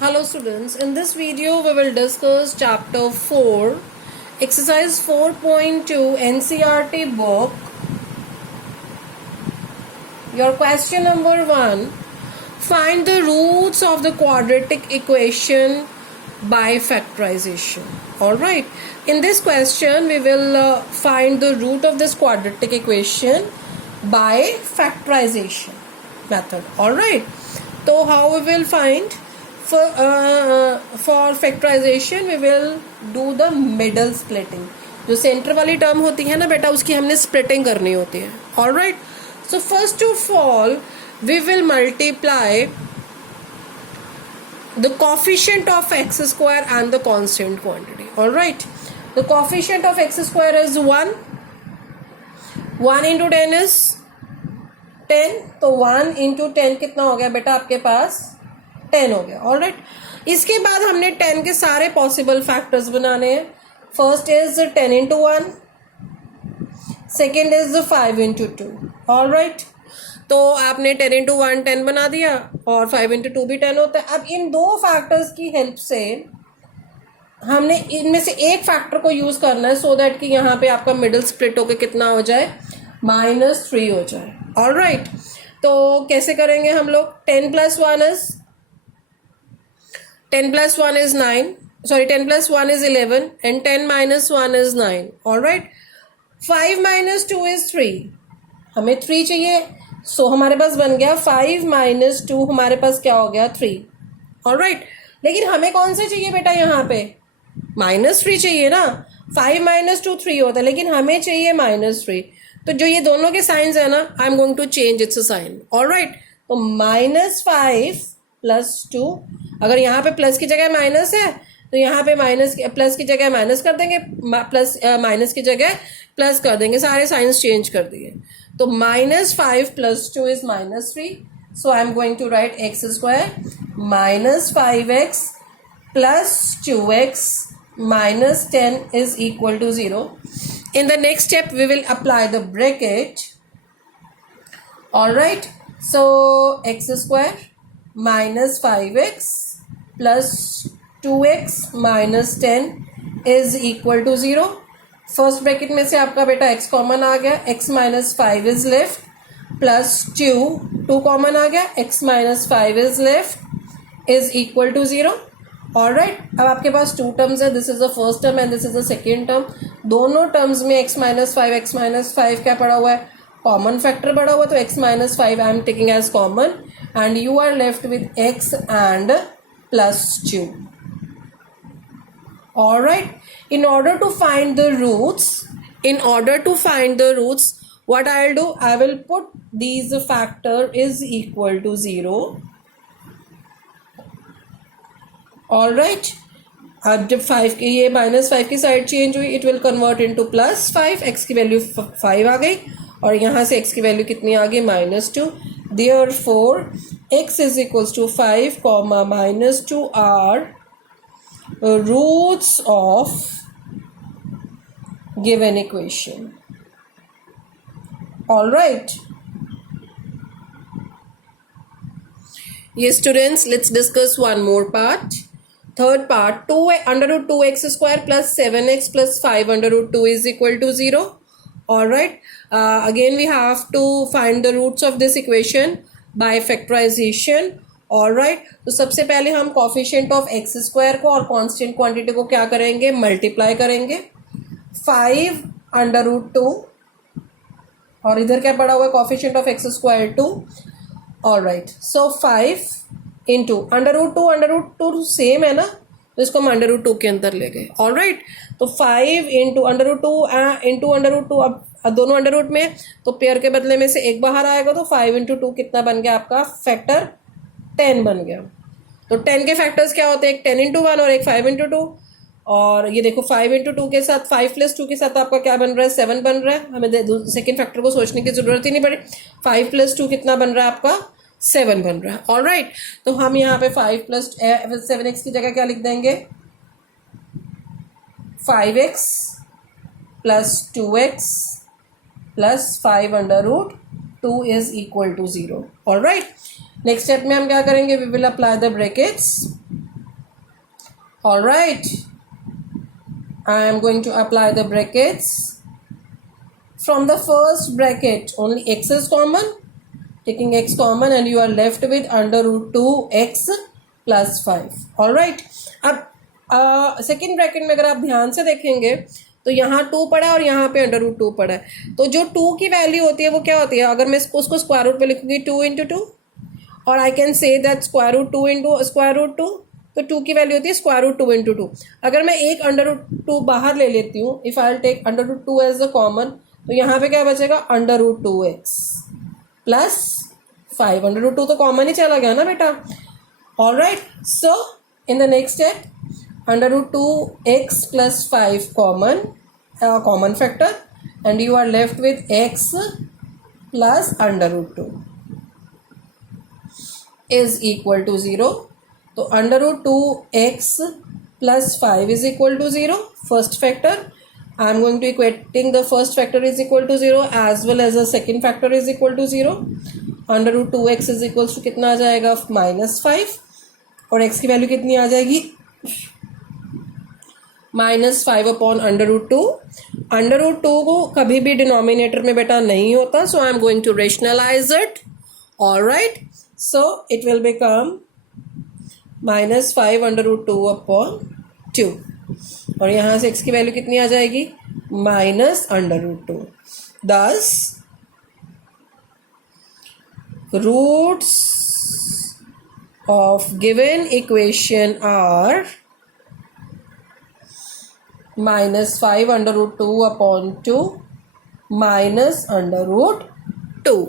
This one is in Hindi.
Hello students, in this video we will discuss chapter 4, exercise 4.2 NCERT book. Your question number 1, find the roots of the quadratic equation by factorization. Alright, in this question we will find the root of this quadratic equation by factorization method. Alright, so how we will find? For factorization we will do the middle splitting. जो सेंटर वाली टर्म होती है ना बेटा, उसकी हमने स्प्लिटिंग करनी होती है. Alright, so first of all we will multiply the coefficient of x square and the constant quantity. All right, the coefficient of x square is 1 into 10 is 10. तो 1 into 10 कितना हो गया बेटा आपके पास? 10 हो गया. ऑल राइट, इसके बाद हमने 10 के सारे पॉसिबल फैक्टर्स बनाने हैं. First is 10 into 1, second is 5 into 2. All right, तो आपने 10 into 1 10 बना दिया और 5 into 2 भी 10 होता है. अब इन दो फैक्टर्स की हेल्प से हमने इनमें से एक फैक्टर को यूज करना है सो दैट कि यहाँ पे आपका मिडिल स्प्लिट होकर कितना हो जाए? -3 हो जाए. ऑल राइट, तो कैसे करेंगे हम लोग? 10 plus 1 is 10 plus 1 is 9. Sorry, 10 plus 1 is 11 and 10 minus 1 is 9. Alright, 5 minus 2 is 3. हमें 3 चाहिए, सो हमारे पास बन गया 5 minus 2, हमारे पास क्या हो गया? 3. Alright, लेकिन हमें कौन से चाहिए बेटा? यहाँ पे -3 चाहिए ना. 5 minus 2 3 होता है, लेकिन हमें चाहिए -3. तो जो ये दोनों के साइंस है ना, I am going to change its sign. Alright, तो -5 plus 2, अगर यहाँ पे प्लस की जगह माइनस है तो यहाँ पे प्लस की जगह माइनस कर देंगे, माइनस की जगह प्लस कर देंगे, सारे साइंस चेंज कर दिए. तो -5 plus 2 is -3. So I am going to write x square -5x plus 2x minus 10 is equal to 0. In the next step we will apply the bracket. All right, so x square minus 5x plus 2x minus 10 is equal to 0. First bracket में से आपका बेटा x कॉमन आ गया, x minus 5 is left plus 2 common आ गया, x minus 5 is left is equal to 0. Alright, अब आपके पास 2 टर्म्स है. This is the first term and this is the second term. दोनों टर्म्स में x minus 5 क्या पड़ा हुआ है? कॉमन फैक्टर पड़ा हुआ. तो x minus 5 I am taking as common and you are left with x and plus 2. All right, in order to find the roots, what I'll do, I will put these factor is equal to 0. All right, अब जब 5 की ये -5 की साइड चेंज हुई, it will convert into +5. x की वैल्यू 5 आ गई और यहाँ से x की वैल्यू कितनी आ गई? -2. Therefore, x is equals to 5, -2 are roots of given equation. All right. Yes, students, let's discuss one more part. Third part, 2 under root 2x square plus 7x plus 5 under root 2 is equal to 0. All right, again we have to find the roots of this equation by factorization. All right, तो सबसे पहले हम coefficient of x square को और constant quantity को क्या करेंगे? मल्टीप्लाई करेंगे. 5 under root 2 और इधर क्या पड़ा हुआ है? coefficient of x square 2. All right, so 5 into under root 2 same है ना, तो इसको हम अंडर रूट 2 के अंदर ले गए. ऑल राइट, तो 5 into under root 2 into under root 2, अब दोनों अंडर रूट में, तो पेयर के बदले में से एक बाहर आएगा. तो 5 इंटू 2 कितना बन गया आपका? फैक्टर 10 बन गया. तो 10 के फैक्टर्स क्या होते हैं? एक 10 इंटू 1 और एक 5 इंटू 2. और ये देखो 5 इंटू 2 के साथ 5 प्लस 2 के साथ आपका क्या बन रहा है? 7 बन रहा है. हमें सेकेंड फैक्टर को सोचने की जरूरत ही नहीं पड़ी. 5 प्लस 2 कितना बन रहा है आपका? 7 बन रहा है. ऑल राइट, तो हम यहाँ पे 5 प्लस 7x की जगह क्या लिख देंगे? 5x plus 2x plus 5 under root 2 is equal to 0. All right, next step में हम क्या करेंगे? We will apply the brackets. All right, I am going to apply the brackets. From the first bracket only x is common, taking x common, and you are left with under root 2x plus 5. All right, अब सेकेंड ब्रैकेट में अगर आप ध्यान से देखेंगे तो यहाँ 2 पड़ा है और यहाँ पे अंडर रूट 2 पड़ा है, तो जो 2 की वैल्यू होती है वो क्या होती है, अगर मैं उसको स्क्वायर रूट पे लिखूंगी 2 इंटू 2, और I can say that square root 2 into square root 2, तो 2 की वैल्यू होती है स्क्वायर रूट 2 इंटू 2. अगर मैं एक अंडर रूट 2 बाहर ले लेती हूँ, if I take under root 2 as the common, तो यहाँ पे क्या बचेगा under root 2x plus 5. Under root 2 तो कॉमन ही चला गया ना बेटा. All right, so in the next step under root 2x plus 5 common factor, and you are left with x plus under root 2 is equal to 0. तो under root 2x plus 5 is equal to 0. First factor, I am going to equating the first factor is equal to 0 as well as the second factor is equal to 0. Under root 2x is equals to कितना आ जाएगा -5, और x की वैल्यू कितनी आ जाएगी -5 upon under root 2. Under root 2 को कभी भी डिनोमिनेटर में बेटा नहीं होता, so I am going to rationalize it. All right, so it will become -5 under root 2 upon 2, और यहाँ से x की वैल्यू कितनी आ जाएगी minus under root 2. thus roots of given equation are -5 under root 2 upon 2 minus under root 2.